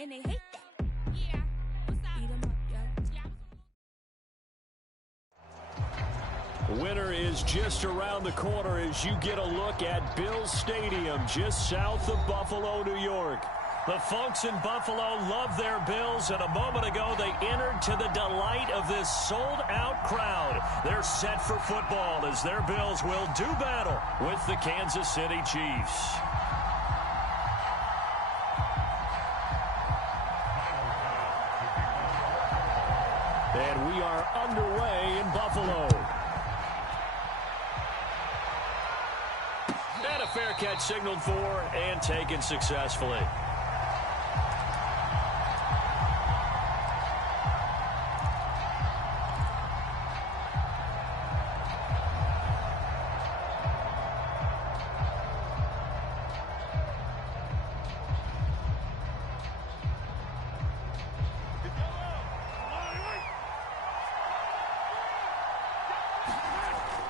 and they hate that. Yeah, what's up? Eat 'em up, yeah. Winter is just around the corner as you get a look at Bills Stadium just south of Buffalo, New York. The folks in Buffalo love their Bills, and a moment ago they entered to the delight of this sold-out crowd. They're set for football as their Bills will do battle with the Kansas City Chiefs. And we are underway in Buffalo. And a fair catch signaled for and taken successfully.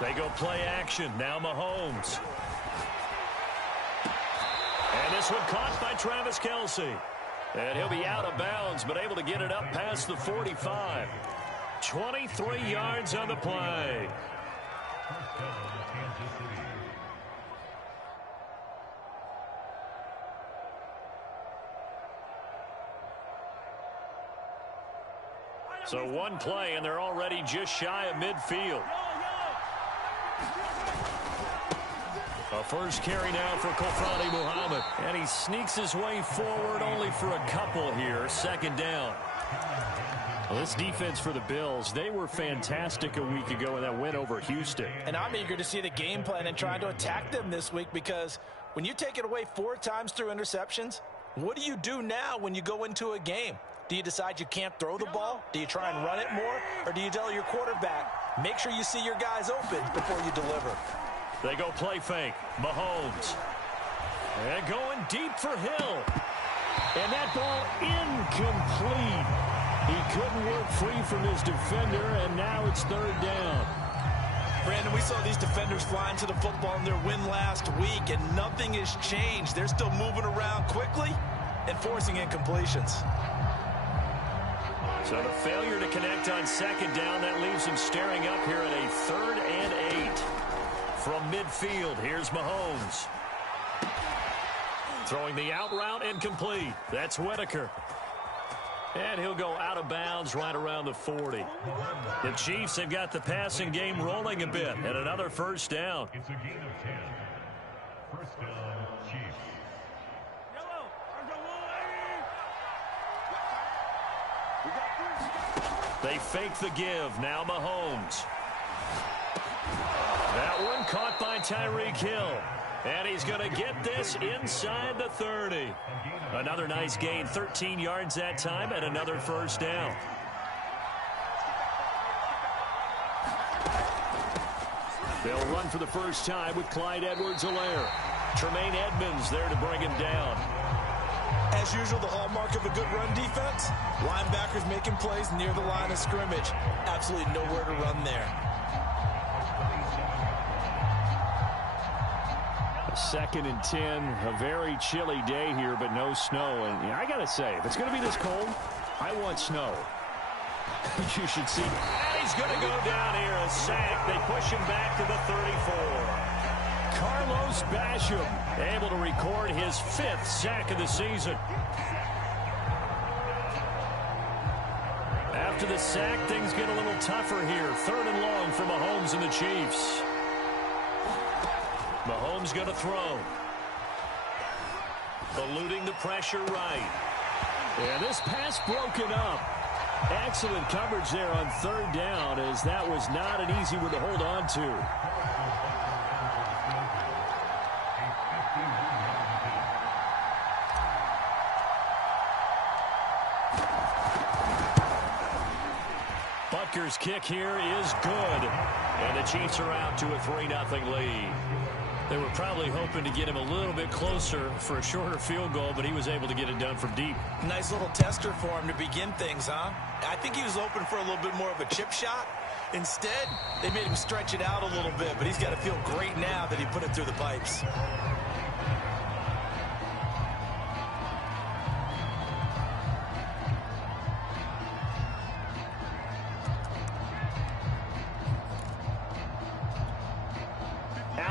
They go play action. Now Mahomes. And this one caught by Travis Kelce. And he'll be out of bounds, but able to get it up past the 45. 23 yards on the play. So one play, and they're already just shy of midfield. A first carry now for Kofrani Muhammad. And he sneaks his way forward only for a couple here. Second down. Well, this defense for the Bills, they were fantastic a week ago in that win over Houston. And I'm eager to see the game plan and trying to attack them this week, because when you take it away 4 times through interceptions, what do you do now when you go into a game? Do you decide you can't throw the ball? Do you try and run it more? Or do you tell your quarterback, make sure you see your guys open before you deliver? They go play fake. Mahomes. And going deep for Hill. And that ball incomplete. He couldn't work free from his defender, and now it's third down. Brandon, we saw these defenders flying to the football in their win last week, and nothing has changed. They're still moving around quickly and forcing incompletions. So the failure to connect on second down, that leaves him staring up here at a 3rd and 8. From midfield, here's Mahomes. Throwing the out route and complete. That's Whitaker. And he'll go out of bounds right around the 40. The Chiefs have got the passing game rolling a bit, and another first down. It's a gain of 10. First down, Chiefs. They fake the give. Now Mahomes. That one caught by Tyreek Hill. And he's going to get this inside the 30. Another nice gain, 13 yards that time, and another first down. They'll run for the first time with Clyde Edwards-Helaire. Tremaine Edmonds there to bring him down. As usual, the hallmark of a good run defense, linebackers making plays near the line of scrimmage. Absolutely nowhere to run there. A 2nd and 10, a very chilly day here, but no snow. And I got to say, if it's going to be this cold, I want snow. You should see. And he's going to go down here, a sack. They push him back to the 34. Carlos Basham able to record his 5th sack of the season. After the sack, things get a little tougher here. 3rd and long for Mahomes and the Chiefs. Mahomes going to throw. Eluding the pressure right. And this pass broken up. Excellent coverage there on 3rd down, as that was not an easy one to hold on to. Butker's kick here is good. And the Chiefs are out to a 3-0 lead. They were probably hoping to get him a little bit closer for a shorter field goal, but he was able to get it done from deep. Nice little tester for him to begin things, huh? I think he was open for a little bit more of a chip shot. Instead, they made him stretch it out a little bit, but he's got to feel great now that he put it through the pipes.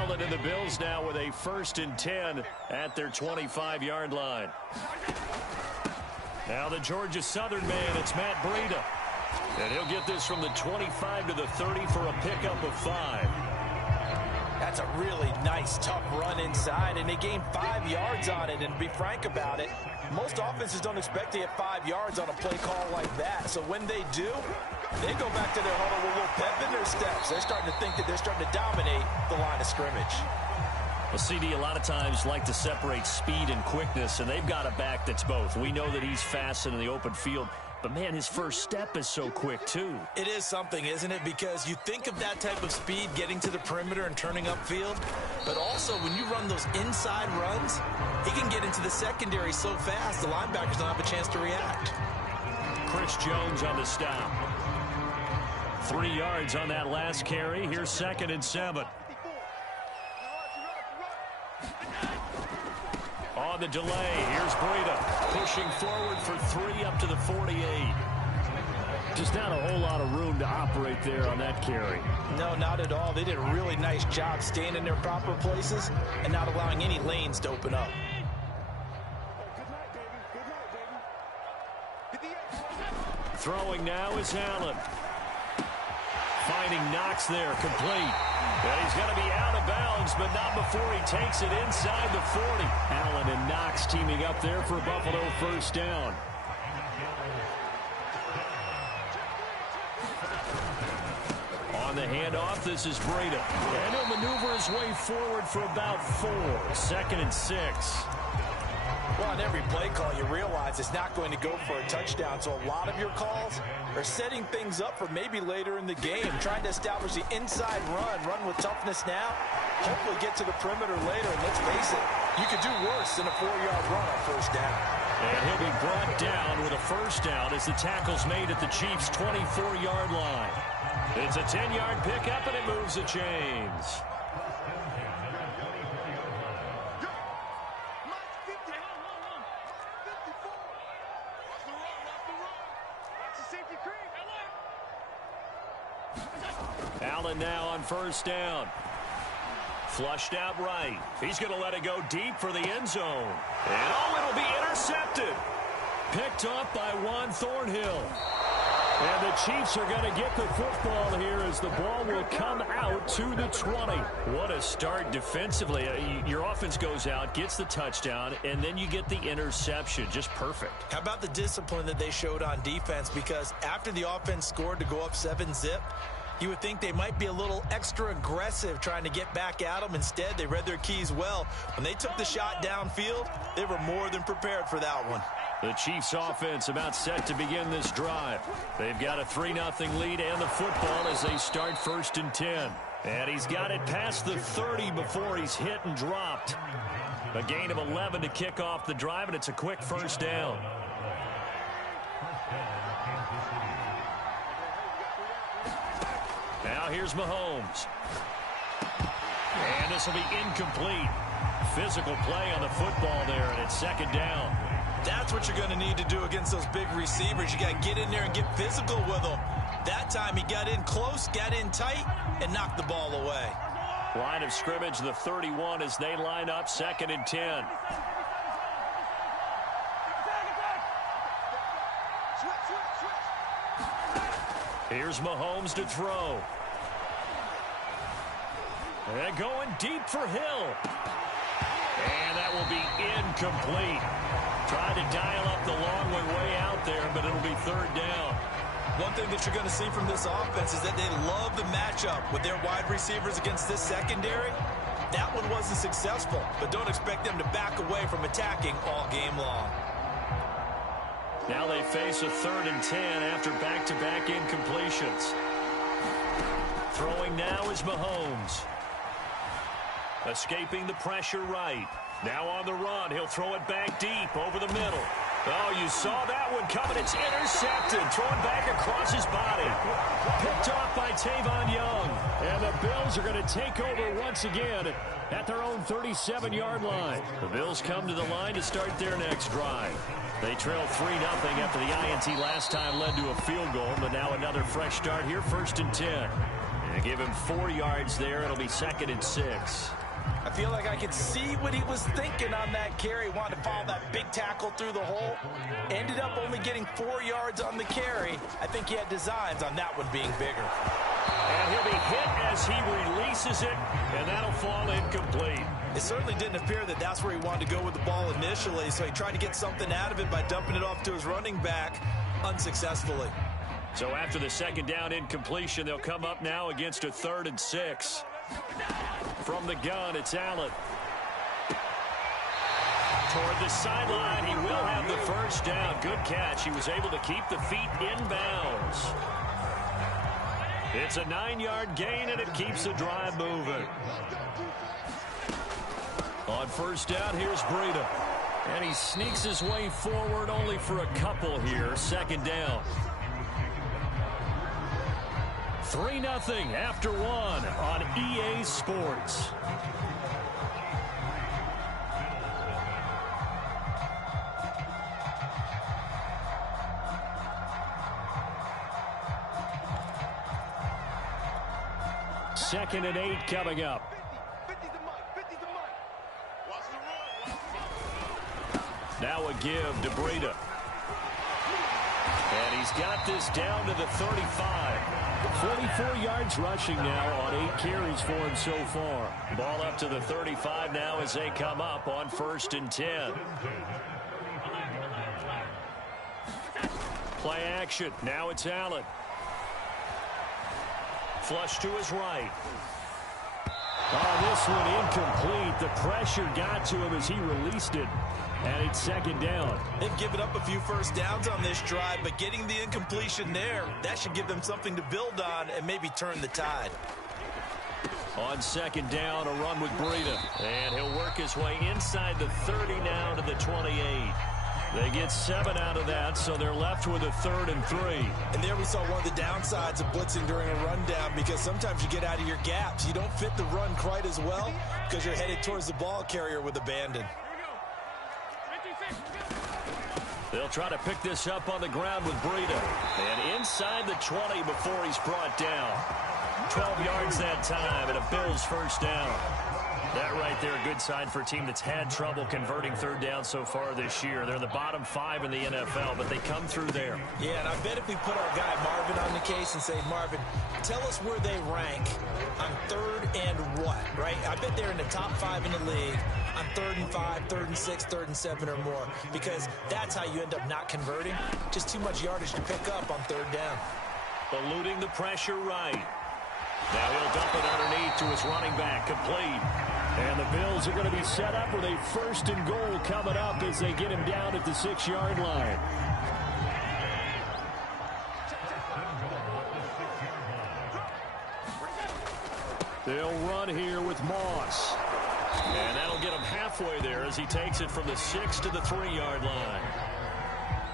Allen and the Bills now with a 1st and 10 at their 25-yard line. Now the Georgia Southern man, it's Matt Breida. And he'll get this from the 25 to the 30 for a pickup of 5. That's a really nice, tough run inside, and they gained 5 yards on it. And to be frank about it, most offenses don't expect to get 5 yards on a play call like that. So when they do, they go back to their huddle with a little pep in their steps. They're starting to think that they're starting to dominate the line of scrimmage. Well, CD, a lot of times like to separate speed and quickness, and they've got a back that's both. We know that he's fast in the open field, but, man, his first step is so quick, too. It is something, isn't it? Because you think of that type of speed getting to the perimeter and turning upfield, but also when you run those inside runs, he can get into the secondary so fast the linebackers don't have a chance to react. Chris Jones on the stop. 3 yards on that last carry. Here's 2nd and 7. On the delay, here's Breida pushing forward for 3 up to the 48. Just not a whole lot of room to operate there on that carry. No, not at all. They did a really nice job staying in their proper places and not allowing any lanes to open up. Throwing now is Allen. Finding Knox there, complete. And he's going to be out of bounds, but not before he takes it inside the 40. Allen and Knox teaming up there for Buffalo 1st down. On the handoff, this is Breida. And he'll maneuver his way forward for about 4. 2nd and 6. Well, on every play call, you realize it's not going to go for a touchdown. So a lot of your calls are setting things up for maybe later in the game, trying to establish the inside run with toughness now, hopefully get to the perimeter later. And let's face it, you could do worse than a 4-yard run on 1st down. And he'll be brought down with a 1st down as the tackle's made at the Chiefs' 24-yard line. It's a 10-yard pickup, and it moves the chains. Allen now on 1st down. Flushed out right. He's going to let it go deep for the end zone. And it'll be intercepted. Picked off by Juan Thornhill. And the Chiefs are going to get the football here as the ball will come out to the 20. What a start defensively. Your offense goes out, gets the touchdown, and then you get the interception. Just perfect. How about the discipline that they showed on defense? Because after the offense scored to go up 7-zip, you would think they might be a little extra aggressive trying to get back at them. Instead, they read their keys well. When they took the shot downfield, they were more than prepared for that one. The Chiefs offense about set to begin this drive. They've got a 3-0 lead and the football as they start 1st and 10. And he's got it past the 30 before he's hit and dropped. A gain of 11 to kick off the drive, and it's a quick 1st down. Now here's Mahomes. And this will be incomplete. Physical play on the football there, and it's 2nd down. That's what you're going to need to do against those big receivers. You got to get in there and get physical with them. That time he got in close, got in tight, and knocked the ball away. Line of scrimmage, the 31 as they line up 2nd and 10. Here's Mahomes to throw. And going deep for Hill. And that will be incomplete. Tried to dial up the long way out there, but it'll be 3rd down. One thing that you're going to see from this offense is that they love the matchup with their wide receivers against this secondary. That one wasn't successful, but don't expect them to back away from attacking all game long. Now they face a 3rd and 10 after back-to-back incompletions. Throwing now is Mahomes. Escaping the pressure right. Now on the run. He'll throw it back deep over the middle. Oh, you saw that one coming. It's intercepted. Thrown back across his body. Picked off by Tavon Young. And the Bills are going to take over once again at their own 37-yard line. The Bills come to the line to start their next drive. They trail 3-0 after the INT last time led to a field goal, but now another fresh start here, 1st and 10. And give him 4 yards there. It'll be 2nd and 6. I feel like I could see what he was thinking on that carry. Wanted to follow that big tackle through the hole. Ended up only getting 4 yards on the carry. I think he had designs on that one being bigger. And he'll be hit as he releases it, and that'll fall incomplete. It certainly didn't appear that that's where he wanted to go with the ball initially, so he tried to get something out of it by dumping it off to his running back unsuccessfully. So after the second down incompletion, they'll come up now against a 3rd and 6. From the gun, it's Allen. Toward the sideline, he will have the first down. Good catch. He was able to keep the feet in bounds. It's a 9-yard gain, and it keeps the drive moving. On first down, here's Breida. And he sneaks his way forward only for a couple here. Second down. 3-0 after 1 on EA Sports. Second and 8 coming up. Now a give to Breida. And he's got this down to the 35. 44 yards rushing now on 8 carries for him so far. Ball up to the 35 now as they come up on 1st and 10. Play action. Now it's Allen. Flush to his right. Oh, this one incomplete. The pressure got to him as he released it. And it's second down. They've given up a few first downs on this drive, but getting the incompletion there, that should give them something to build on and maybe turn the tide. On second down, a run with Breida. And he'll work his way inside the 30 now to the 28. They get 7 out of that, so they're left with a 3rd and 3. And there we saw one of the downsides of blitzing during a rundown, because sometimes you get out of your gaps. You don't fit the run quite as well because you're headed towards the ball carrier with abandon. They'll try to pick this up on the ground with Breida. And inside the 20 before he's brought down. 12 yards that time and a Bills first down. That right there, a good sign for a team that's had trouble converting third down so far this year. They're in the bottom 5 in the NFL, but they come through there. Yeah, and I bet if we put our guy Marvin on the case and say, Marvin, tell us where they rank on 3rd and what, right? I bet they're in the top 5 in the league on 3rd and 5, 3rd and 6, 3rd and 7 or more, because that's how you end up not converting. Just too much yardage to pick up on 3rd down. Eluding the pressure right. Now he'll dump it underneath to his running back, complete. And the Bills are going to be set up with a 1st and goal coming up as they get him down at the 6-yard line. They'll run here with Moss. And that'll get him halfway there as he takes it from the 6 to the 3-yard line.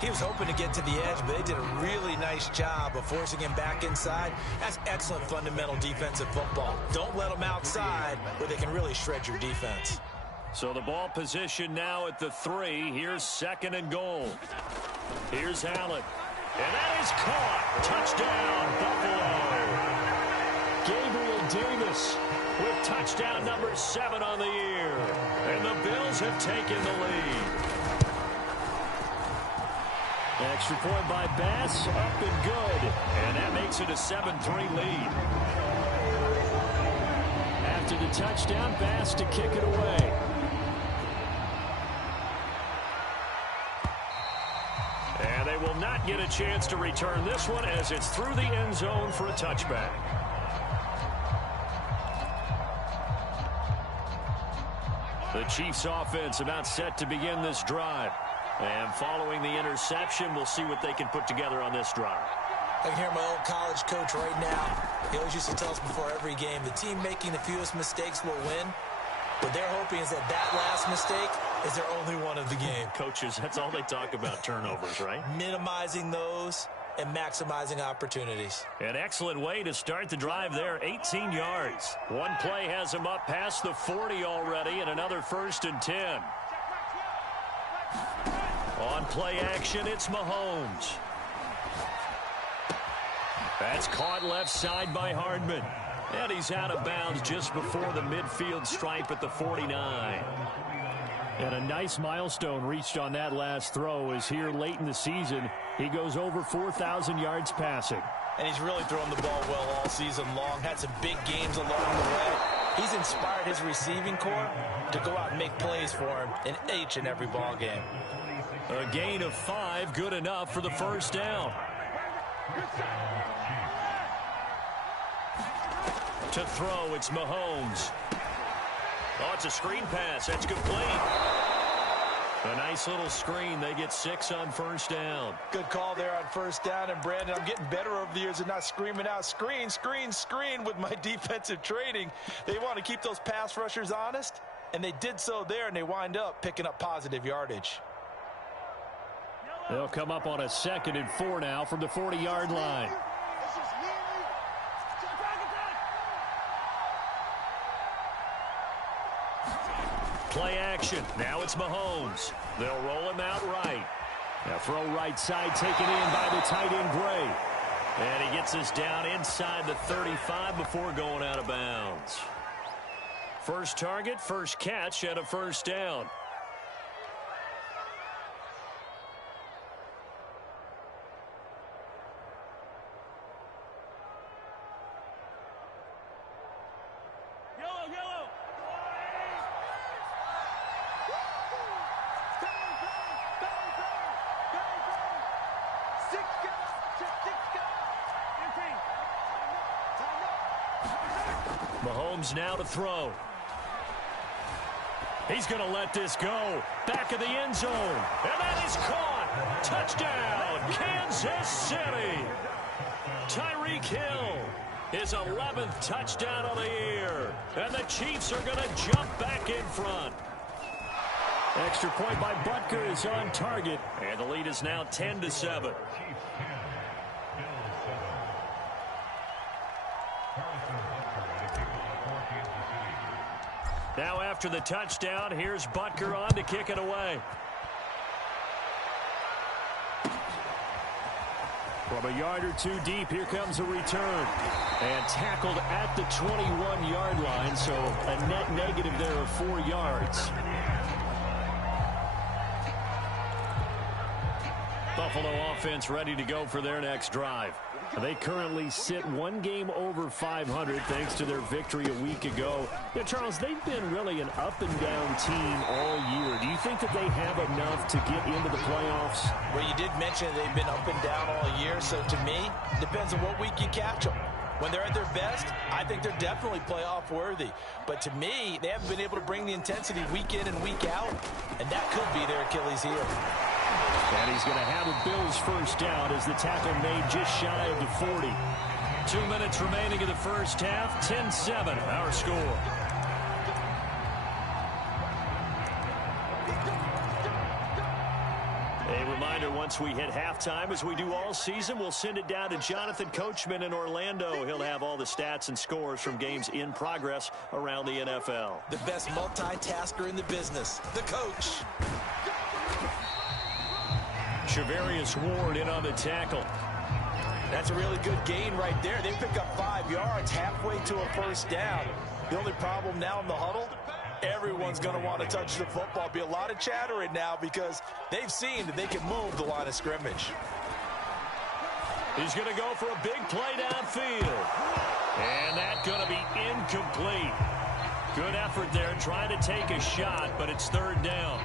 He was hoping to get to the edge, but they did a really nice job of forcing him back inside. That's excellent fundamental defensive football. Don't let them outside where they can really shred your defense. So the ball position now at the 3. Here's 2nd and goal. Here's Allen. And that is caught. Touchdown, Buffalo. Gabriel Davis with touchdown number 7 on the year. And the Bills have taken the lead. Extra point by Bass, up and good. And that makes it a 7-3 lead. After the touchdown, Bass to kick it away. And they will not get a chance to return this one as it's through the end zone for a touchback. The Chiefs offense about set to begin this drive. And following the interception, we'll see what they can put together on this drive. I can hear my old college coach right now. He always used to tell us before every game, the team making the fewest mistakes will win. What they're hoping is that last mistake is their only one of the game. Coaches, that's all they talk about, turnovers, right? Minimizing those and maximizing opportunities. An excellent way to start the drive there, 18 yards. One play has them up past the 40 already, and another 1st and 10. On play action, it's Mahomes. That's caught left side by Hardman. And he's out of bounds just before the midfield stripe at the 49. And a nice milestone reached on that last throw as here late in the season, he goes over 4,000 yards passing. And he's really thrown the ball well all season long. Had some big games along the way. He's inspired his receiving corps to go out and make plays for him in each and every ball game. A gain of 5, good enough for the first down. To throw, it's Mahomes. Oh, it's a screen pass. That's complete. A nice little screen. They get 6 on first down. Good call there on first down. And, Brandon, I'm getting better over the years and not screaming out, screen, screen, screen with my defensive training. They want to keep those pass rushers honest, and they did so there, and they wind up picking up positive yardage. They'll come up on a 2nd and 4 now from the 40-yard line. Play action. Now it's Mahomes. They'll roll him out right. Now throw right side taken in by the tight end Gray. And he gets us down inside the 35 before going out of bounds. First target, first catch, and a first down. Mahomes now to throw. He's going to let this go. Back of the end zone. And that is caught. Touchdown, Kansas City. Tyreek Hill, his 11th touchdown of the year. And the Chiefs are going to jump back in front. Extra point by Butker is on target. And the lead is now 10-7. Now after the touchdown, here's Butker on to kick it away. From a yard or two deep, here comes a return. And tackled at the 21-yard line, so a net negative there of 4 yards. Buffalo offense ready to go for their next drive. They currently sit 1 game over 500 thanks to their victory a week ago. Yeah, Charles, they've been really an up-and-down team all year. Do you think that they have enough to get into the playoffs? Well, you did mention they've been up and down all year, so to me, depends on what week you catch them. When they're at their best, I think they're definitely playoff worthy. But to me, they haven't been able to bring the intensity week in and week out, and that could be their Achilles heel. And he's going to have a Bills first down as the tackle made just shy of the 40. 2 minutes remaining in the first half. 10-7 our score. A reminder, once we hit halftime, as we do all season, we'll send it down to Jonathan Coachman in Orlando. He'll have all the stats and scores from games in progress around the NFL. The best multitasker in the business, the coach. Charvarius Ward in on the tackle. That's a really good gain right there. They pick up 5 yards halfway to a first down. The only problem now in the huddle, everyone's going to want to touch the football. Be a lot of chattering now because they've seen that they can move the line of scrimmage. He's going to go for a big play downfield. And that's going to be incomplete. Good effort there trying to take a shot, but it's third down.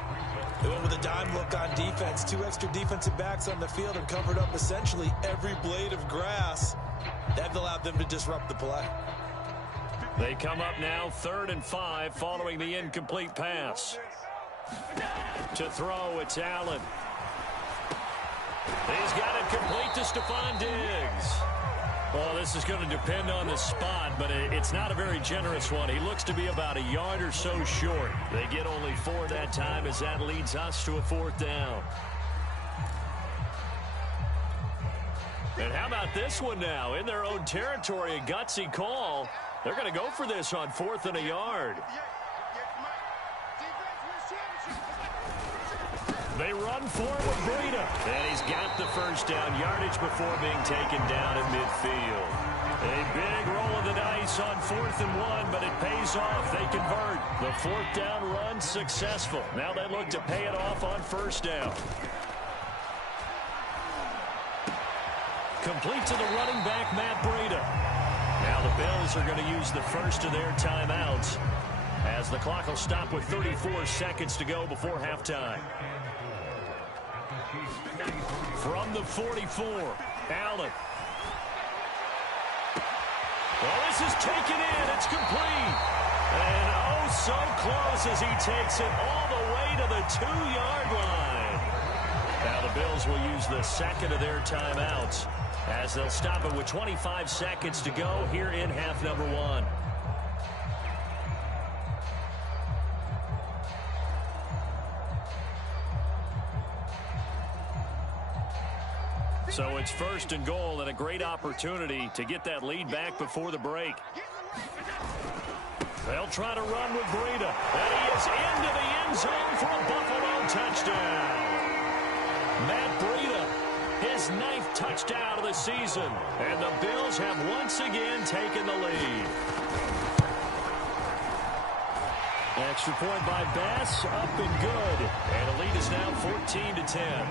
They went with a dime look on defense. 2 extra defensive backs on the field and covered up essentially every blade of grass. That allowed them to disrupt the play. They come up now 3rd and 5 following the incomplete pass. To throw, it's Allen. He's got it complete to Stephon Diggs. Well, this is going to depend on the spot, but it's not a very generous one. He looks to be about a yard or so short. They get only 4 that time as that leads us to a 4th down. And how about this one now? In their own territory, a gutsy call. They're going to go for this on 4th and a yard. They run for it with Breida. And he's got the first down yardage before being taken down at midfield. A big roll of the dice on 4th and 1, but it pays off. They convert. The 4th down run successful. Now they look to pay it off on 1st down. Complete to the running back, Matt Breida. Now the Bills are going to use the first of their timeouts as the clock will stop with 34 seconds to go before halftime. From the 44, Allen. Well, this is taken in. It's complete. And oh, so close as he takes it all the way to the 2-yard line. Now the Bills will use the second of their timeouts as they'll stop it with 25 seconds to go here in half number 1. So it's 1st and goal and a great opportunity to get that lead back before the break. They'll try to run with Breida. And he is into the end zone for a Buffalo touchdown. Matt Breida, his 9th touchdown of the season. And the Bills have once again taken the lead. Extra point by Bass, up and good. And the lead is now 14-10.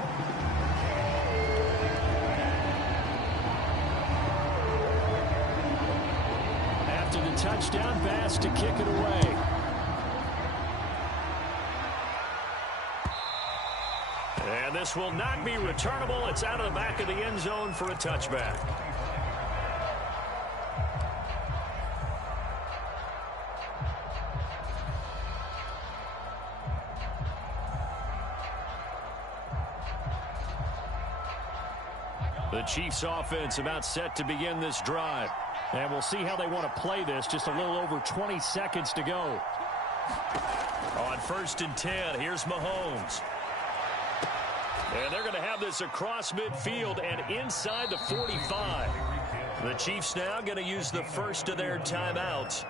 After the touchdown, Bass to kick it away. And this will not be returnable. It's out of the back of the end zone for a touchback. The Chiefs offense about set to begin this drive. And we'll see how they want to play this. Just a little over 20 seconds to go. On 1st and 10, here's Mahomes. And they're going to have this across midfield and inside the 45. The Chiefs now going to use the first of their timeouts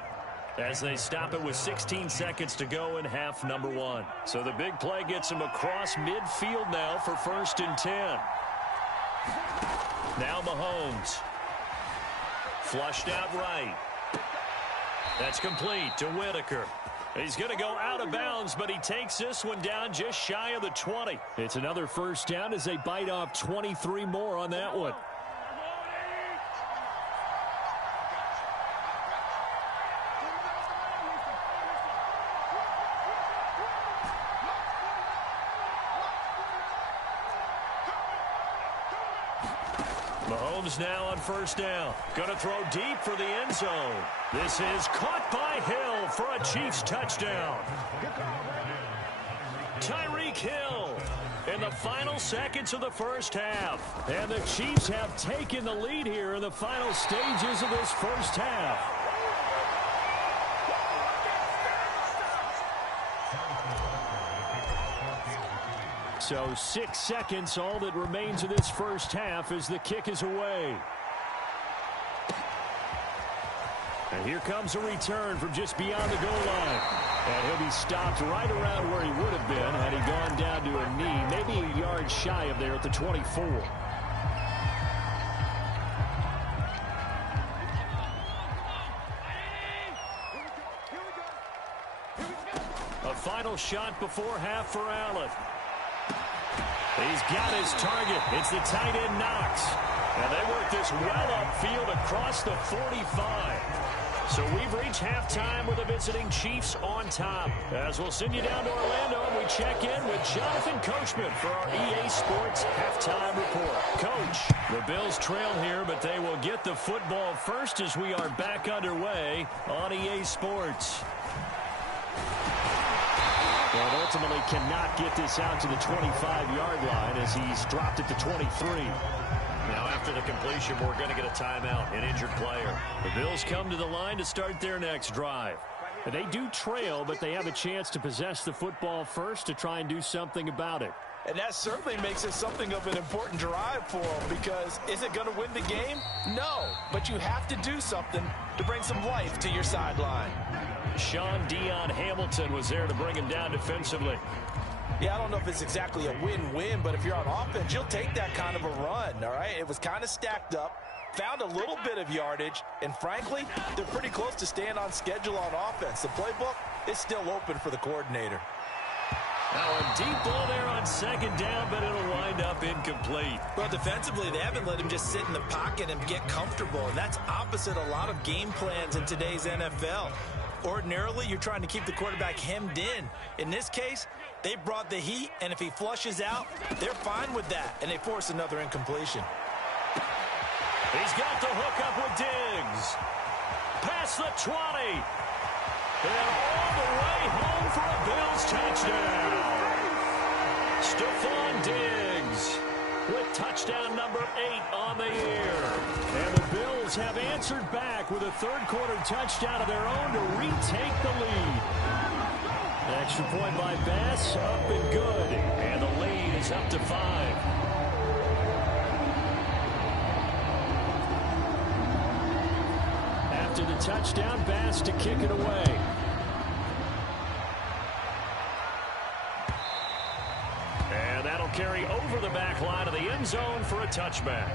as they stop it with 16 seconds to go in half number 1. So the big play gets them across midfield now for 1st and 10. Now Mahomes. Flushed out right. That's complete to Whitaker. He's going to go out of bounds, but he takes this one down just shy of the 20. It's another 1st down as they bite off 23 more on that one. Mahomes now on 1st down. Going to throw deep for the end zone. This is caught by Hill for a Chiefs touchdown. Tyreek Hill in the final seconds of the 1st half. And the Chiefs have taken the lead here in the final stages of this 1st half. So 6 seconds, all that remains of this 1st half as the kick is away. And here comes a return from just beyond the goal line. And he'll be stopped right around where he would have been had he gone down to a knee, maybe a yard shy of there at the 24. A final shot before half for Allen. He's got his target. It's the tight end Knox. And they work this well upfield across the 45. So we've reached halftime with the visiting Chiefs on top. As we'll send you down to Orlando and we check in with Jonathan Coachman for our EA Sports Halftime Report. Coach, the Bills trail here, but they will get the football first as we are back underway on EA Sports. But ultimately cannot get this out to the 25-yard line as he's dropped it to 23. Now after the completion, we're going to get a timeout, an injured player. The Bills come to the line to start their next drive. And they do trail, but they have a chance to possess the football first to try and do something about it. And that certainly makes it something of an important drive for them, because is it going to win the game? No, but you have to do something to bring some life to your sideline. Sean Dion Hamilton was there to bring him down defensively. Yeah, I don't know if it's exactly a win-win, but if you're on offense, you'll take that kind of a run, all right? It was kind of stacked up. found a little bit of yardage, and frankly, they're pretty close to staying on schedule on offense. The playbook is still open for the coordinator. Now a deep ball there on second down, but it'll wind up incomplete. Well, defensively, they haven't let him just sit in the pocket and get comfortable, and that's opposite a lot of game plans in today's NFL. Ordinarily, you're trying to keep the quarterback hemmed in. In this case, they brought the heat, and if he flushes out, they're fine with that, and they force another incompletion. He's got the hook up with Diggs. Past the 20. And all the way home for a Bills touchdown. Stephon Diggs with touchdown number 8 on the year. And the Bills have answered back with a third-quarter touchdown of their own to retake the lead. Extra point by Bass, up and good. And the lead is up to 5. After the touchdown, Bass to kick it away. And that'll carry over the back line of the end zone for a touchback.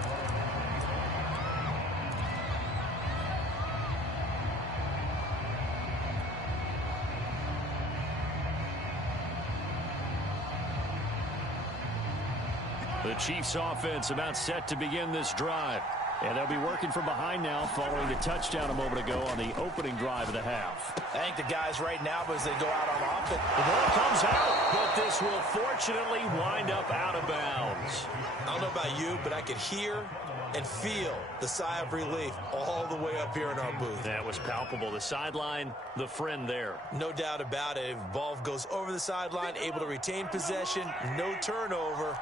The Chiefs offense about set to begin this drive. And they'll be working from behind now following the touchdown a moment ago on the opening drive of the half. I think the guys right now, as they go out on offense, The ball comes out, but this will fortunately wind up out of bounds. I don't know about you, but I could hear and feel the sigh of relief all the way up here in our booth. That was palpable. The sideline, the friend there. No doubt about it. If the ball goes over the sideline, able to retain possession, no turnover.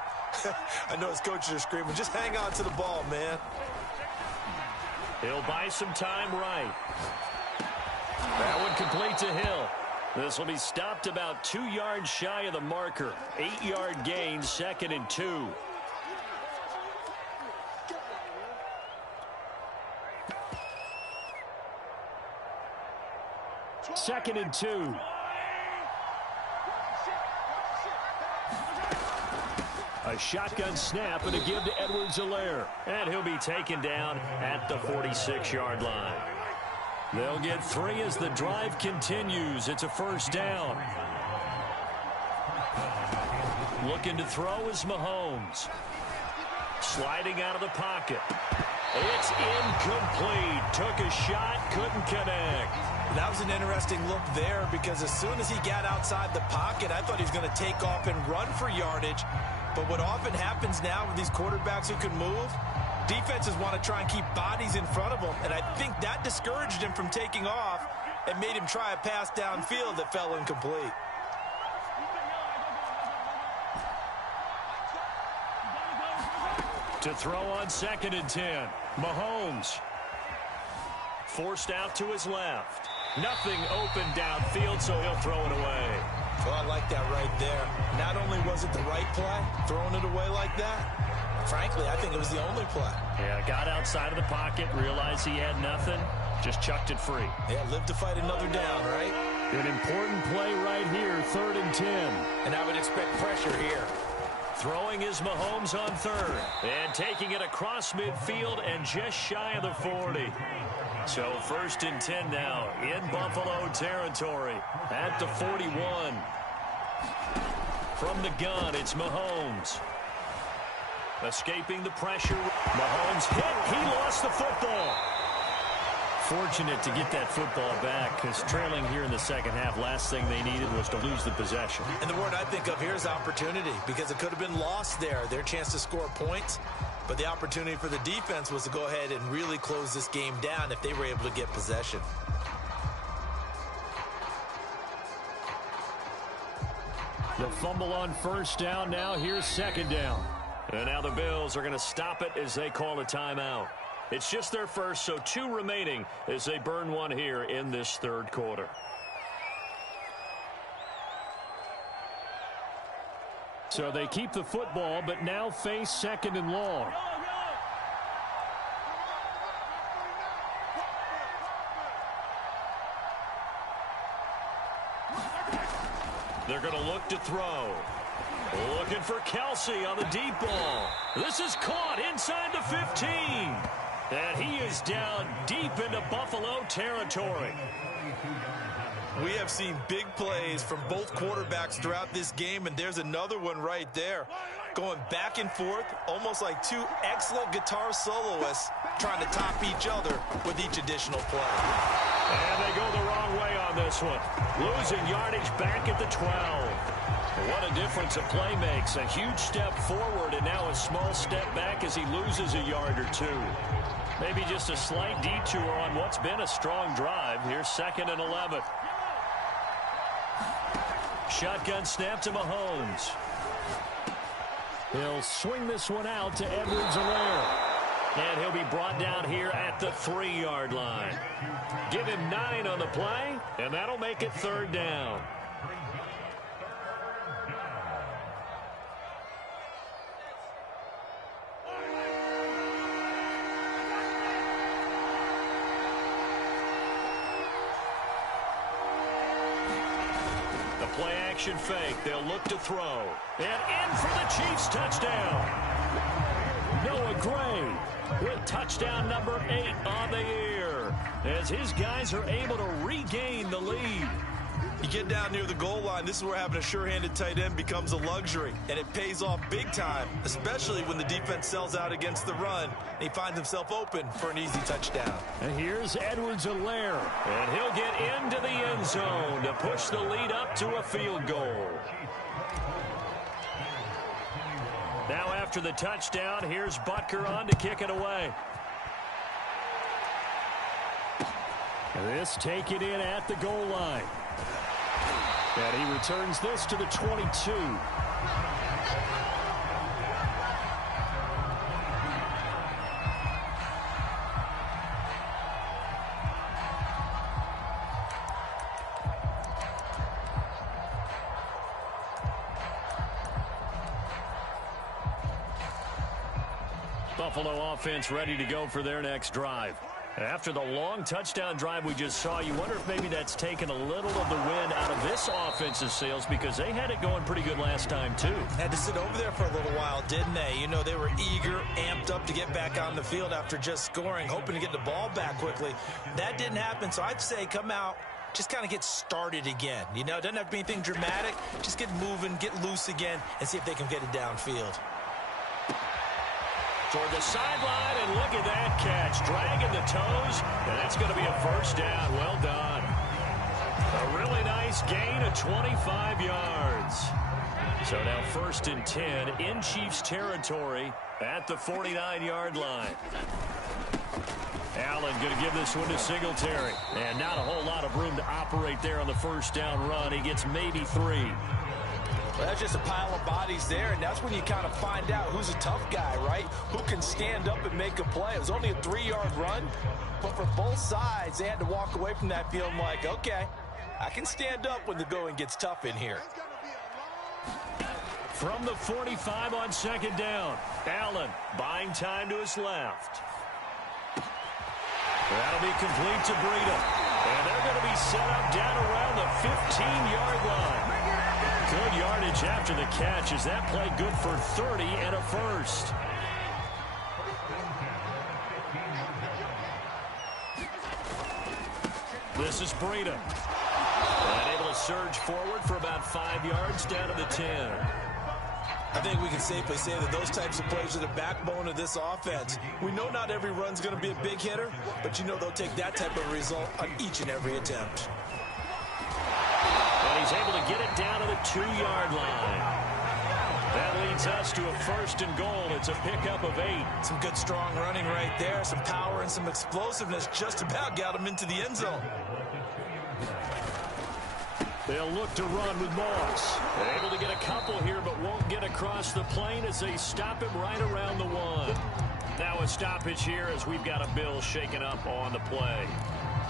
I know his coaches are screaming, just hang on to the ball, man. He'll buy some time right. That one complete to Hill. This will be stopped about 2 yards shy of the marker. 8-yard gain, 2nd and 2. Second and 2. A shotgun snap and a give to Edwards-Helaire. And he'll be taken down at the 46-yard line. They'll get 3 as the drive continues. It's a first down. Looking to throw is Mahomes. Sliding out of the pocket. It's incomplete. Took a shot, couldn't connect. That was an interesting look there because as soon as he got outside the pocket, I thought he was going to take off and run for yardage. But what often happens now with these quarterbacks who can move, defenses want to try and keep bodies in front of them, and I think that discouraged him from taking off and made him try a pass downfield that fell incomplete. To throw on 2nd and 10. Mahomes. Forced out to his left. Nothing open downfield, so he'll throw it away. Well, I like that right there. Not only was it the right play, throwing it away like that, frankly, I think it was the only play. Yeah, got outside of the pocket, realized he had nothing, just chucked it free. Yeah, live to fight another down, right? An important play right here, 3rd and 10. And I would expect pressure here. Throwing is Mahomes on 3rd. And taking it across midfield and just shy of the 40. So 1st and 10 now in Buffalo territory at the 41. From the gun, it's Mahomes. Escaping the pressure. Mahomes hit. He lost the football. Fortunate to get that football back because trailing here in the second half, last thing they needed was to lose the possession. And the word I think of here is opportunity because it could have been lost there. Their chance to score points. But the opportunity for the defense was to go ahead and really close this game down if they were able to get possession. The fumble on 1st down. Now here's 2nd down. And now the Bills are going to stop it as they call a timeout. It's just their first, so 2 remaining as they burn one here in this 3rd quarter. So they keep the football, but now face 2nd and long. They're going to look to throw. Looking for Kelsey on the deep ball. This is caught inside the 15. And he is down deep into Buffalo territory. We have seen big plays from both quarterbacks throughout this game, and there's another one right there. Going back and forth, almost like two excellent guitar soloists trying to top each other with each additional play. And they go the wrong way on this one. Losing yardage back at the 12. What a difference a play makes. A huge step forward and now a small step back as he loses a yard or two. Maybe just a slight detour on what's been a strong drive. Here's 2nd and 11. Shotgun snap to Mahomes. He'll swing this one out to Edwards-Helaire. And he'll be brought down here at the 3-yard line. Give him 9 on the play, and that'll make it 3rd down. Play-action fake. They'll look to throw. And in for the Chiefs touchdown. Noah Gray with touchdown number 8 on the year as his guys are able to regain the lead. You get down near the goal line, this is where having a sure-handed tight end becomes a luxury, and it pays off big time, especially when the defense sells out against the run, and he finds himself open for an easy touchdown. And here's Edwards-Helaire, and he'll get into the end zone to push the lead up to a field goal. Now after the touchdown, here's Butker on to kick it away. This taken in at the goal line. And he returns this to the 22. Buffalo offense ready to go for their next drive. After the long touchdown drive we just saw, you wonder if maybe that's taken a little of the wind out of this offense's sails because they had it going pretty good last time, too. Had to sit over there for a little while, didn't they? You know, they were eager, amped up to get back on the field after just scoring, hoping to get the ball back quickly. That didn't happen, so I'd say come out, just kind of get started again. You know, it doesn't have to be anything dramatic. Just get moving, get loose again, and see if they can get it downfield. Toward the sideline, and look at that catch. Dragging the toes, and that's going to be a 1st down. Well done. A really nice gain of 25 yards. So now 1st and 10 in Chiefs territory at the 49-yard line. Allen going to give this one to Singletary. And not a whole lot of room to operate there on the 1st down run. He gets maybe 3. Well, that's just a pile of bodies there, and that's when you kind of find out who's a tough guy, right? Who can stand up and make a play. It was only a 3-yard run, but for both sides, they had to walk away from that feeling like, okay, I can stand up when the going gets tough in here. From the 45 on 2nd down, Allen buying time to his left. That'll be complete to Breida. And they're going to be set up down around the 15-yard line. Good yardage after the catch. Is that play good for 30 and a 1st? This is Breida. And able to surge forward for about 5 yards down to the 10. I think we can safely say that those types of plays are the backbone of this offense. We know not every run's going to be a big hitter, but you know they'll take that type of result on each and every attempt. And he's able to get it down to the 2-yard line. That leads us to a 1st and goal. It's a pickup of 8. Some good strong running right there. Some power and some explosiveness just about got him into the end zone. They'll look to run with Moss. They're able to get a couple here, but won't get across the plane as they stop him right around the 1. Now a stoppage here as we've got a Bill shaken up on the play.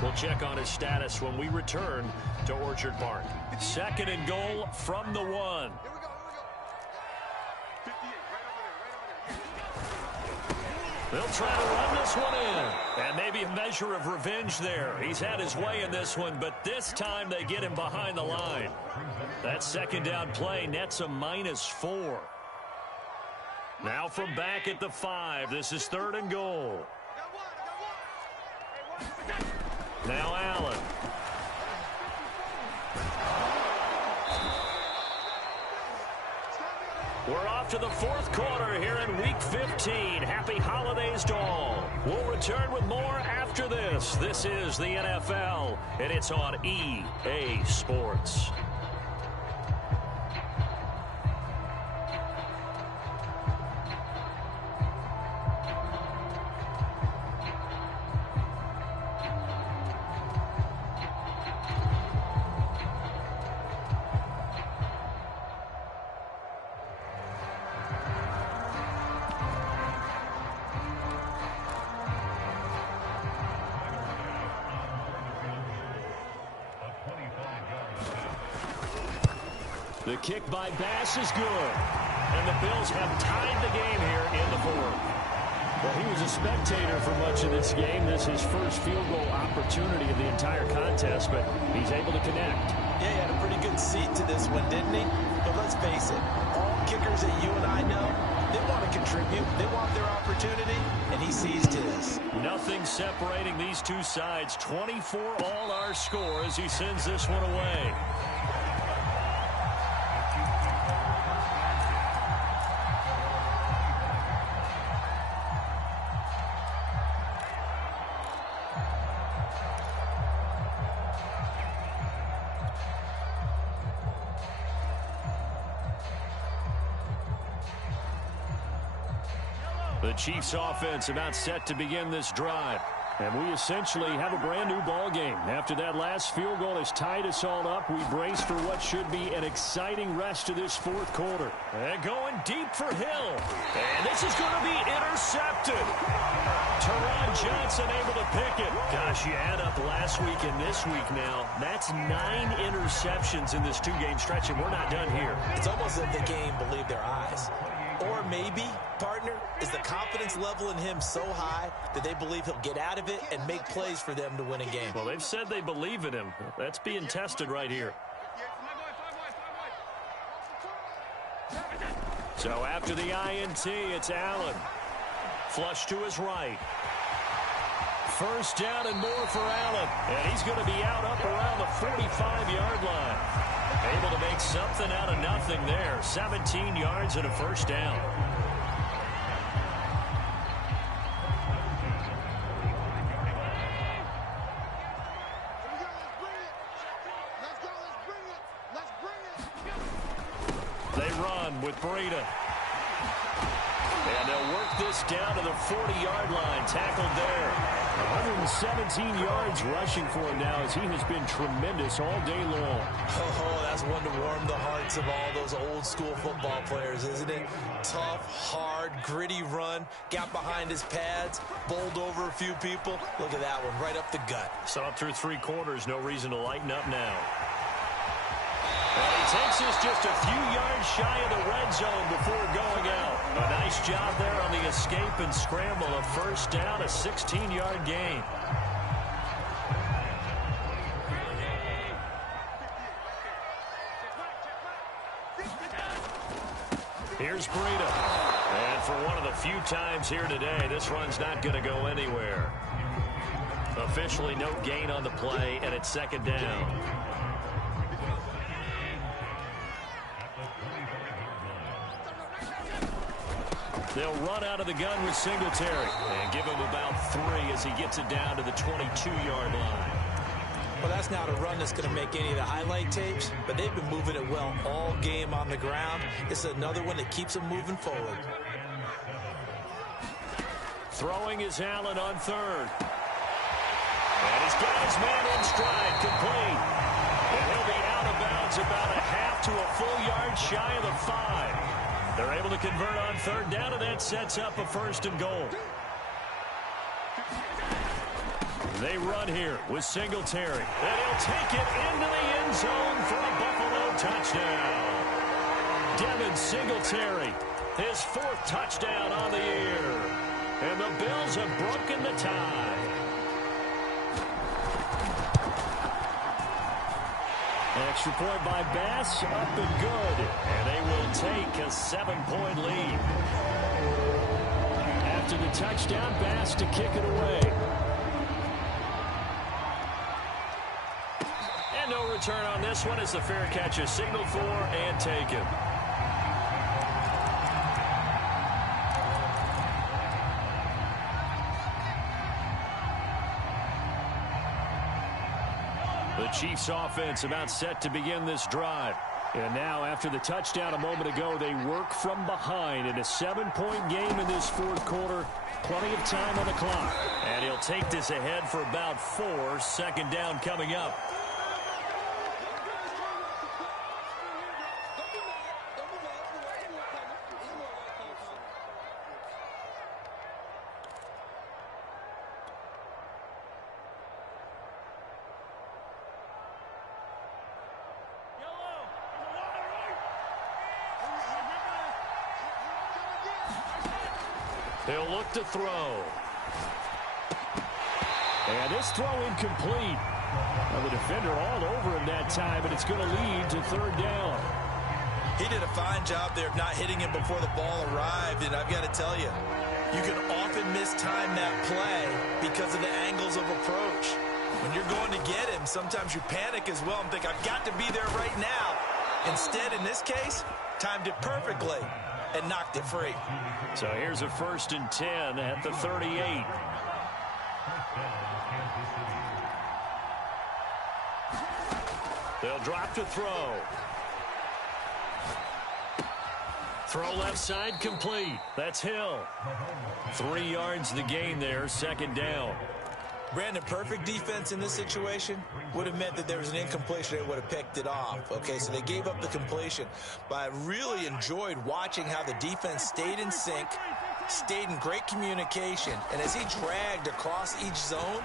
We'll check on his status when we return to Orchard Park. 2nd and goal from the 1. They'll try to run this one in. And maybe a measure of revenge there. He's had his way in this one, but this time they get him behind the line. That 2nd down play nets a -4. Now from back at the 5, this is 3rd and goal. Now Allen. We're off to the fourth quarter here in Week 15. Happy holidays to all. We'll return with more after this. This is the NFL, and it's on EA Sports. The kick by Bass is good. And the Bills have tied the game here in the fourth. Well, he was a spectator for much of this game. This is his first field goal opportunity of the entire contest, but he's able to connect. Yeah, he had a pretty good seat to this one, didn't he? But let's face it, all kickers that you and I know, they want to contribute. They want their opportunity, and he seized his. Nothing separating these two sides. 24 all our score as he sends this one away. The Chiefs offense about set to begin this drive. And we essentially have a brand new ball game. After that last field goal has tied us all up, we brace for what should be an exciting rest of this fourth quarter. And going deep for Hill. And this is going to be intercepted. Teron Johnson able to pick it. Gosh, you add up last week and this week now. That's 9 interceptions in this two-game stretch, and we're not done here. It's almost as if the game believed their eyes. Or maybe, partner, is the confidence level in him so high that they believe he'll get out of it and make plays for them to win a game. Well, they've said they believe in him. That's being tested right here. So after the INT, it's Allen. Flush to his right. First down and more for Allen. And he's going to be out up around the 45-yard line. Able to make something out of nothing there. 17 yards and a first down. They run with Breida. And they'll work this down to the 40-yard line. Tackled there. 117 yards rushing for him now as he has been tremendous all day long. Oh, that's one to warm the hearts of all those old-school football players, isn't it? Tough, hard, gritty run. Got behind his pads, bowled over a few people. Look at that one, right up the gut. Saw it through 3 quarters. No reason to lighten up now. And he takes us just a few yards shy of the red zone before going out. A nice job there on the escape and scramble. A first down, a 16-yard gain. Here's Breida. And for one of the few times here today, this run's not going to go anywhere. Officially no gain on the play, and it's second down. They'll run out of the gun with Singletary and give him about 3 as he gets it down to the 22-yard line. Well, that's not a run that's going to make any of the highlight tapes, but they've been moving it well all game on the ground. This is another one that keeps them moving forward. Throwing is Allen on third. And he's got his man in stride, complete. And he'll be out of bounds about a half to a full yard shy of the 5. They're able to convert on third down, and that sets up a first and goal. They run here with Singletary. And he'll take it into the end zone for a Buffalo touchdown. Devin Singletary, his 4th touchdown on the year. And the Bills have broken the tie. Extra point by Bass, up and good. And they will take a 7-point lead. After the touchdown, Bass to kick it away. return on this one as the fair catch is signaled for and taken. The Chiefs offense about set to begin this drive. And now after the touchdown a moment ago, they work from behind in a 7-point game in this fourth quarter. Plenty of time on the clock. And he'll take this ahead for about 4. Second down coming up. He'll look to throw. And this throw incomplete. Well, the defender all over him that time, and it's going to lead to third down. He did a fine job there of not hitting him before the ball arrived, and I've got to tell you, you can often mistime that play because of the angles of approach. When you're going to get him, sometimes you panic as well and think, I've got to be there right now. Instead, in this case, timed it perfectly and knocked it free. So here's a 1st and 10 at the 38. They'll drop to throw. Throw left side complete. That's Hill. 3 yards the gain there, second down. Brandon, perfect defense in this situation would have meant that there was an incompletion that would have picked it off. Okay, so they gave up the completion. But I really enjoyed watching how the defense stayed in sync, stayed in great communication, and as he dragged across each zone,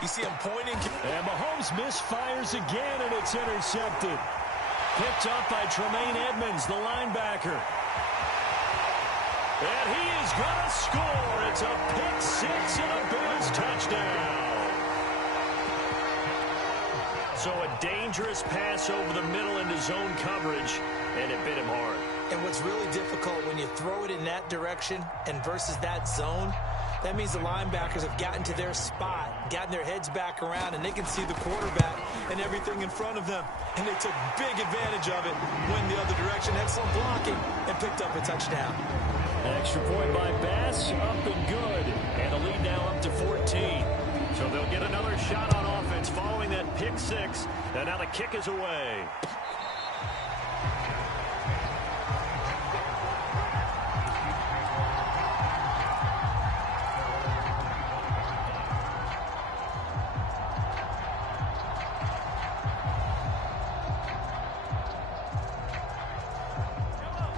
you see him pointing. And Mahomes misfires again, and it's intercepted. Picked up by Tremaine Edmonds, the linebacker. And he is going to score. It's a pick six and a Bills touchdown. So a dangerous pass over the middle into zone coverage, and it bit him hard. And what's really difficult when you throw it in that direction and versus that zone, that means the linebackers have gotten to their spot, gotten their heads back around, and they can see the quarterback and everything in front of them. And they took big advantage of it, went the other direction, excellent blocking, and picked up a touchdown. Extra point by Bass, up and good. And the lead now up to 14. So they'll get another shot on offense following that pick six. And now the kick is away.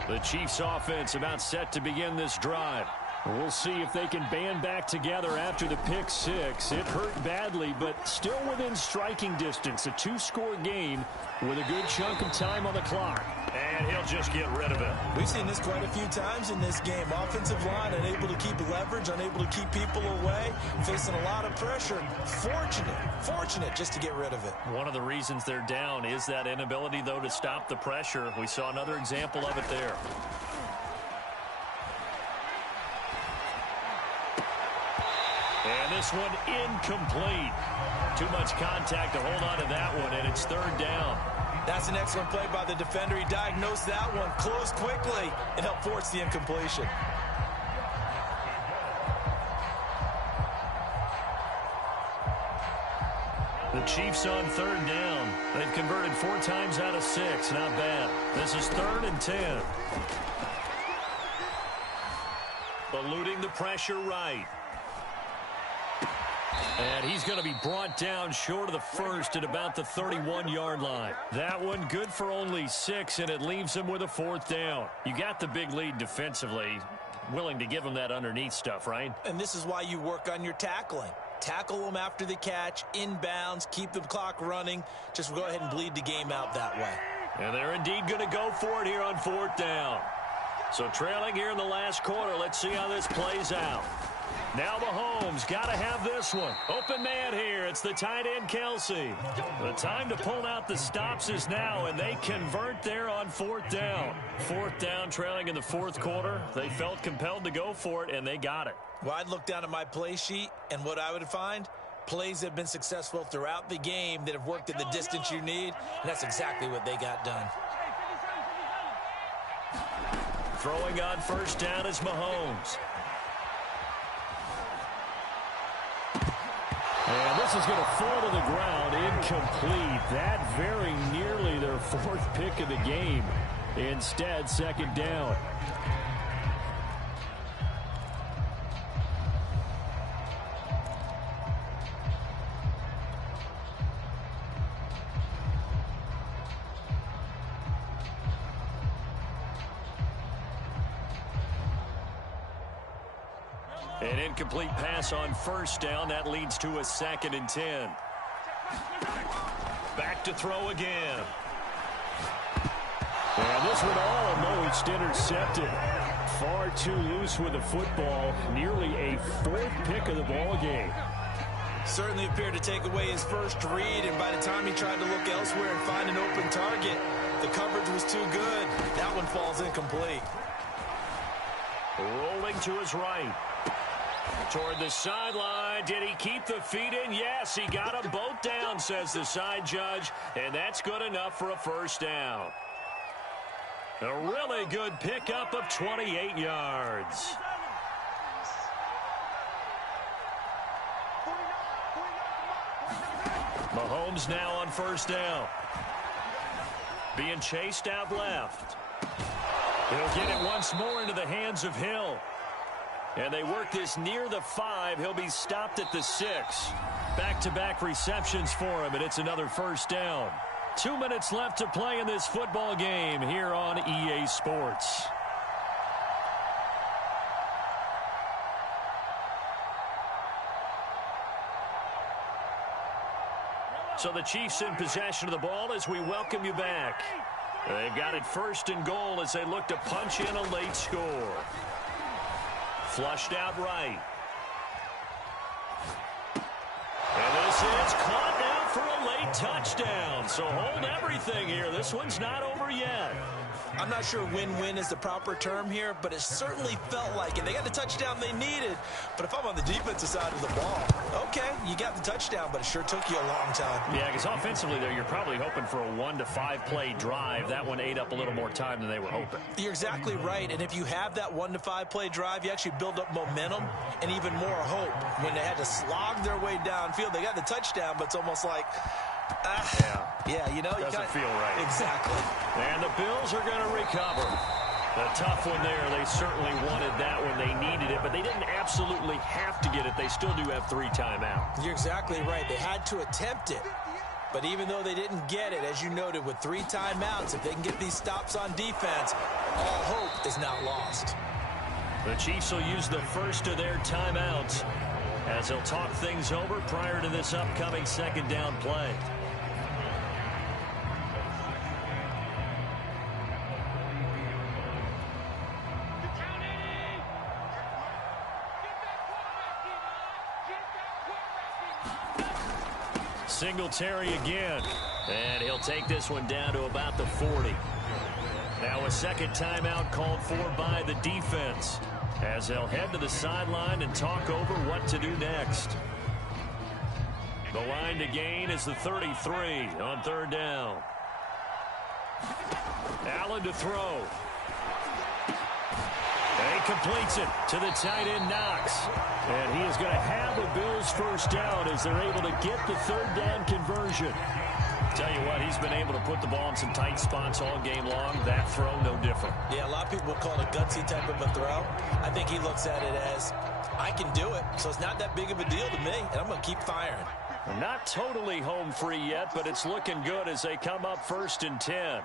The Chiefs offense about set to begin this drive. We'll see if they can band back together after the pick six. It hurt badly, but still within striking distance. A 2-score game with a good chunk of time on the clock. And he'll just get rid of it. We've seen this quite a few times in this game. Offensive line unable to keep leverage, unable to keep people away, facing a lot of pressure. Fortunate just to get rid of it. One of the reasons they're down is that inability, though, to stop the pressure. We saw another example of it there. And this one incomplete. Too much contact to hold on to that one, and it's third down. That's an excellent play by the defender. He diagnosed that one, closed quickly, and helped force the incompletion. The Chiefs on third down. They've converted 4 times out of 6. Not bad. This is 3rd and 10. Eluding the pressure right. And he's going to be brought down short of the first at about the 31-yard line. That one good for only 6, and it leaves him with a 4th down. You got the big lead defensively. Willing to give him that underneath stuff, right? And this is why you work on your tackling. Tackle them after the catch, inbounds, keep the clock running. Just go ahead and bleed the game out that way. And they're indeed going to go for it here on 4th down. So trailing here in the last quarter, let's see how this plays out. Now Mahomes got to have this one. Open man here. It's the tight end, Kelsey. The time to pull out the stops is now, and they convert there on 4th down. 4th down, trailing in the 4th quarter. They felt compelled to go for it, and they got it. Well, I'd look down at my play sheet, and what I would find, Plays have been successful throughout the game that have worked in the distance you need, and that's exactly what they got done. Throwing on first down is Mahomes. And this is going to fall to the ground, incomplete. That very nearly their fourth pick of the game. Instead, second down. An incomplete pass on first down. That leads to a 2nd and 10. Back to throw again. And this one almost intercepted. Far too loose with the football. Nearly a fourth pick of the ball game. Certainly appeared to take away his first read, and by the time he tried to look elsewhere and find an open target, the coverage was too good. That one falls incomplete. Rolling to his right. Toward the sideline. Did he keep the feet in? Yes, he got them both down, says the side judge, and that's good enough for a first down. A really good pickup of 28 yards. Mahomes now on first down. Being chased out left. He'll get it once more into the hands of Hill. And they work this near the 5. He'll be stopped at the 6. Back-to-back receptions for him, and it's another first down. 2 minutes left to play in this football game here on EA Sports. So the Chiefs in possession of the ball as we welcome you back. They've got it 1st and goal as they look to punch in a late score. Flushed out right. And this is caught now for a late touchdown. So hold everything here. This one's not over yet. I'm not sure win-win is the proper term here, but it certainly felt like it. They got the touchdown they needed. But if I'm on the defensive side of the ball, okay, you got the touchdown, but it sure took you a long time. Yeah, because offensively, though, you're probably hoping for a 1 to 5 play drive. That one ate up a little more time than they were hoping. You're exactly right. And if you have that 1 to 5 play drive, you actually build up momentum and even more hope. When they had to slog their way downfield, they got the touchdown, but it's almost like, yeah, you know, doesn't feel right. Exactly. And the Bills are going to recover. A tough one there. They certainly wanted that when they needed it, but they didn't absolutely have to get it. They still do have 3 timeouts. You're exactly right. They had to attempt it. But even though they didn't get it, as you noted, with 3 timeouts, if they can get these stops on defense, all hope is not lost. The Chiefs will use the first of their timeouts as they'll talk things over prior to this upcoming 2nd down play. Singletary again, and he'll take this one down to about the 40. Now a 2nd timeout called for by the defense as they'll head to the sideline and talk over what to do next. The line to gain is the 33 on 3rd down. Allen to throw. And he completes it to the tight end, Knox. And he is going to have the Bills first down as they're able to get the 3rd down conversion. Tell you what, he's been able to put the ball in some tight spots all game long. That throw, no different. Yeah, a lot of people would call it a gutsy type of a throw. I think he looks at it as, I can do it, so it's not that big of a deal to me, and I'm going to keep firing. Not totally home free yet, but it's looking good as they come up 1st and 10.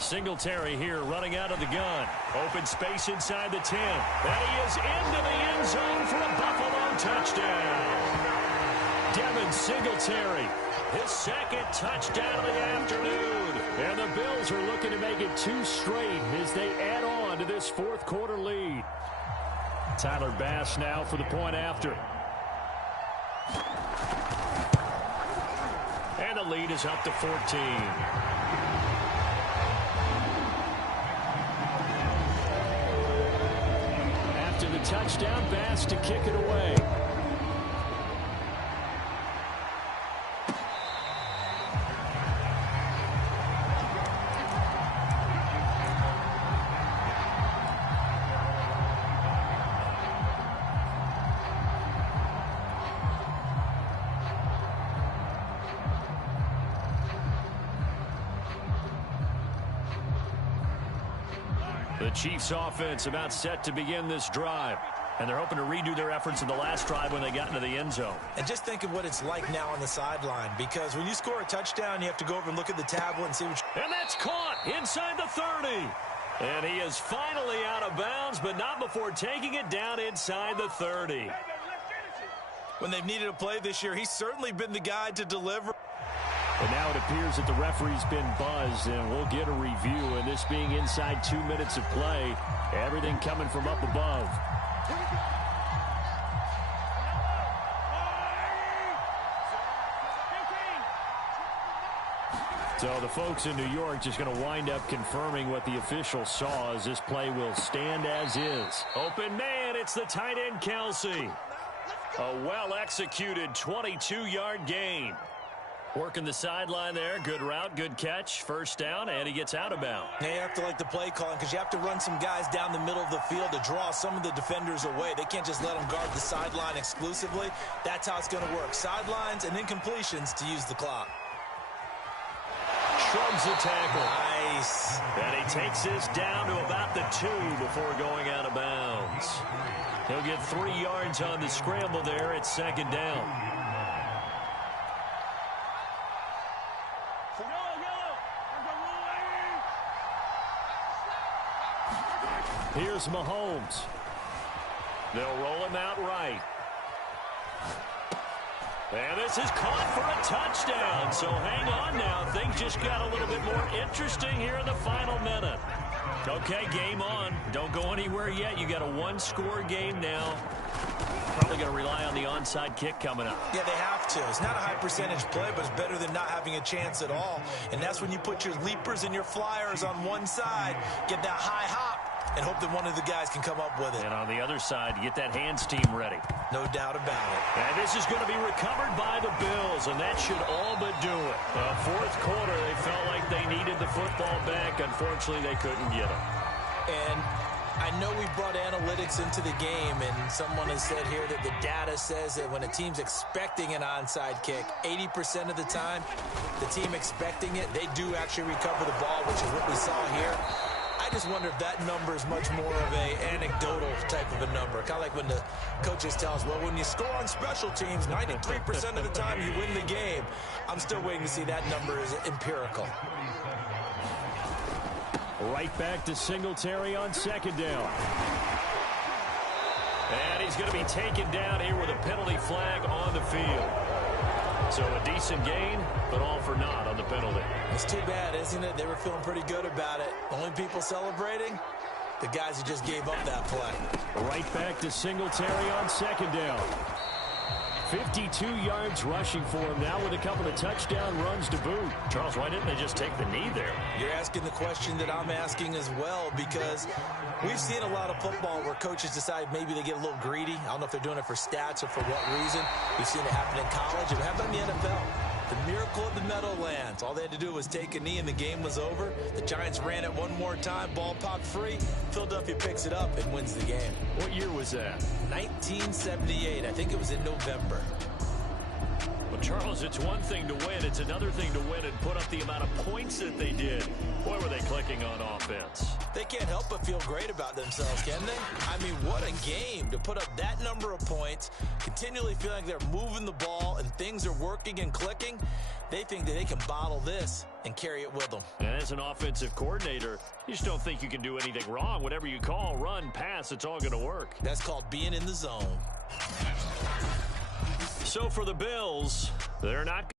Singletary here running out of the gun. Open space inside the 10. And he is into the end zone for a Buffalo touchdown. Devin Singletary, his 2nd touchdown of the afternoon. And the Bills are looking to make it 2 straight as they add on to this 4th quarter lead. Tyler Bass now for the point after. And the lead is up to 14. touchdown pass to kick it away. The Chiefs offense about set to begin this drive. And they're hoping to redo their efforts in the last drive when they got into the end zone. And just think of what it's like now on the sideline, because when you score a touchdown, you have to go over and look at the tablet and see what And that's caught inside the 30. And he is finally out of bounds, but not before taking it down inside the 30. When they've needed a play this year, he's certainly been the guy to deliver. And now it appears that the referee's been buzzed, and we'll get a review. And this being inside 2 minutes of play, everything coming from up above. So the folks in New York just going to wind up confirming what the official saw, as this play will stand as is. Open man, it's the tight end Kelsey. A well-executed 22-yard gain. Working the sideline there. Good route, good catch. First down, and he gets out of bounds. Now you have to like the play calling, because you have to run some guys down the middle of the field to draw some of the defenders away. They can't just let them guard the sideline exclusively. That's how it's going to work. Sidelines and then completions to use the clock. Shrugs the tackle. Nice. And he takes this down to about the 2 before going out of bounds. He'll get 3 yards on the scramble there at second down. Here's Mahomes. They'll roll him out right. And this is caught for a touchdown. So hang on now. Things just got a little bit more interesting here in the final minute. Okay, game on. Don't go anywhere yet. You got a one-score game now. Probably going to rely on the onside kick coming up. Yeah, they have to. It's not a high percentage play, but it's better than not having a chance at all. And that's when you put your leapers and your flyers on one side, get that high hop, and hope that one of the guys can come up with it. And on the other side, you get that hands team ready. No doubt about it. And this is going to be recovered by the Bills, and that should all but do it. Fourth quarter, they felt like they needed the football back. Unfortunately, they couldn't get it. And I know we brought analytics into the game, and someone has said here that the data says that when a team's expecting an onside kick, 80% of the time, the team expecting it, they do actually recover the ball, which is what we saw here. I just wonder if that number is much more of a anecdotal type of a number. Kind of like when the coaches tell us, well, when you score on special teams, 93% of the time you win the game. I'm still waiting to see that number is empirical. Right back to Singletary on second down. And he's going to be taken down here with a penalty flag on the field. So a decent gain, but all for naught on the penalty. It's too bad, isn't it? They were feeling pretty good about it. Only people celebrating, the guys who just gave up that play. Right back to Singletary on second down. 52 yards rushing for him now with a couple of touchdown runs to boot. Charles, why didn't they just take the knee there? You're asking the question that I'm asking as well, because we've seen a lot of football where coaches decide maybe they get a little greedy. I don't know if they're doing it for stats or for what reason. We've seen it happen in college. It happened in the NFL. The miracle of the Meadowlands. All they had to do was take a knee and the game was over. The Giants ran it one more time. Ball popped free. Philadelphia picks it up and wins the game. What year was that? 1978. I think it was in November. Well, Charles, it's one thing to win. It's another thing to win and put up the amount of points that they did. Boy, were they clicking on offense. They can't help but feel great about themselves, can they? I mean, what a game to put up that number of points, continually feeling like they're moving the ball and things are working and clicking. They think that they can bottle this and carry it with them. And as an offensive coordinator, you just don't think you can do anything wrong. Whatever you call, run, pass, it's all going to work. That's called being in the zone. So for the Bills, they're not